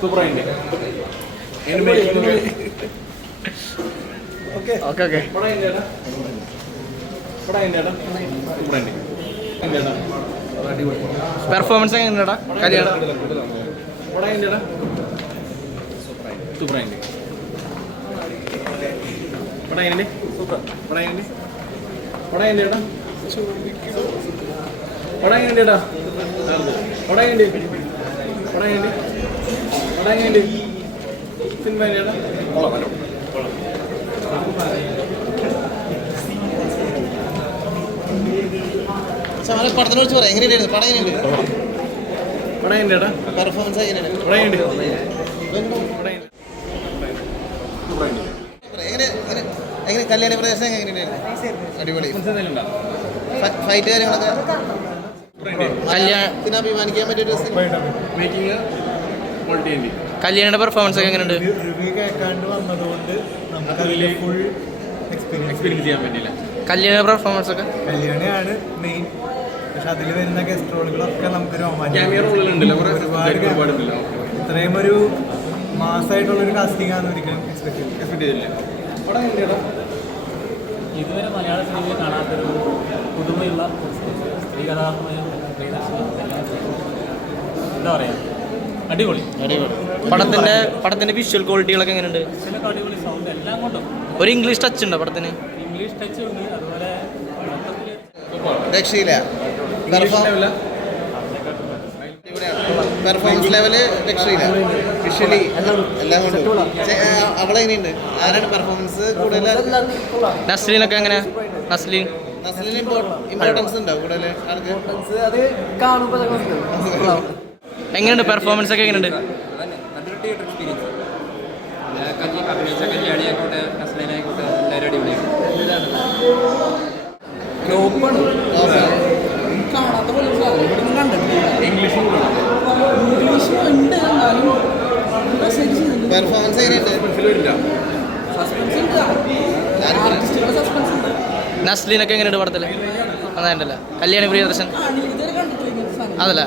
സൂപ്പറായിട്ട് പെർഫോമൻസ് എങ്ങനെയാടാ കല്യാണം? സൂപ്പറായിട്ട് പടത്തിനെ കുറിച്ച് പറയാം. എങ്ങനെയുണ്ടായിരുന്നു പടം? എങ്ങനെയുണ്ട് പെർഫോമൻസ്? എങ്ങനെയുണ്ട്? എങ്ങനെ കല്യാണ പ്രദേശം എങ്ങനെയുണ്ടായിരുന്നു? അടിപൊളി ഫൈറ്റ് കാര്യങ്ങളൊക്കെ കല്യാണത്തിന് അഭിമാനിക്കാൻ പറ്റിയൊരു കല്യാണിയുടെ പെർഫോമൻസ് ഒക്കെ എങ്ങനെയുണ്ട്? എക്സ്പീരിയൻസ് ചെയ്യാൻ പറ്റില്ല. കല്യാണിയുടെ പെർഫോമൻസ് ഒക്കെ കല്യാണിയാണ് മെയിൻ. പക്ഷെ അതിൽ വരുന്ന ഗസ്റ്റ് റോളുകളൊക്കെ നമുക്കൊരു ഇത്രയും ഒരു മാസമായിട്ടുള്ളൊരു കാസ്റ്റിംഗ് ആണ് ഒരിക്കലും എക്സ്പെക്ട് ചെയ്തില്ല. ഇതുവരെ മലയാള സിനിമയിൽ കാണാത്തൊരു പുതുമയുള്ള സ്ത്രീ കഥാപാത്രമായ എന്താ പറയുക, അടിപൊളി. പടത്തിന്റെ വിഷ്വൽ ക്വാളിറ്റികളൊക്കെ എങ്ങനെയുണ്ട്? വിഷ്വലൊക്കെ അടിപൊളി, സൗണ്ട് എല്ലാം കൊണ്ടും. ഒരു ഇംഗ്ലീഷ് ടച്ച് ഉണ്ടോ പടത്തിന്? ഇംഗ്ലീഷ് ടച്ച് ഉണ്ട്. അതുപോലെ രക്ഷയില്ല. പെർഫോമൻസ് ലെവല് രക്ഷയില്ല. വിഷ്വലി എല്ലാം കൊണ്ടും. അവളെ എങ്ങനെയുണ്ട്? ആരാണ് പെർഫോമൻസ് കൂടുതൽ? നസ്ലീനൊക്കെ എങ്ങനെയാ? നസ്ലീന് ഇമ്പോർട്ടൻസ് ഉണ്ടോ കൂടുതൽ ആൾക്ക്? എങ്ങനെയുണ്ട് പെർഫോമൻസ് ഒക്കെ? എങ്ങനെയുണ്ട്? നല്ലൊരു തിയേറ്റർ എക്സ്പീരിയൻസ്. അഭിനയിച്ച കല്യാണിയായിക്കോട്ടെ നസ്ലീനായിക്കോട്ടെ എല്ലാവരും അടിപൊളിയാണ്. പെർഫോമൻസ് എങ്ങനെയുണ്ട്? നസ്ലീനൊക്കെ എങ്ങനെയുണ്ട് പടത്തില്? അതായിട്ടല്ല കല്യാണി പ്രിയദർശൻ അതല്ല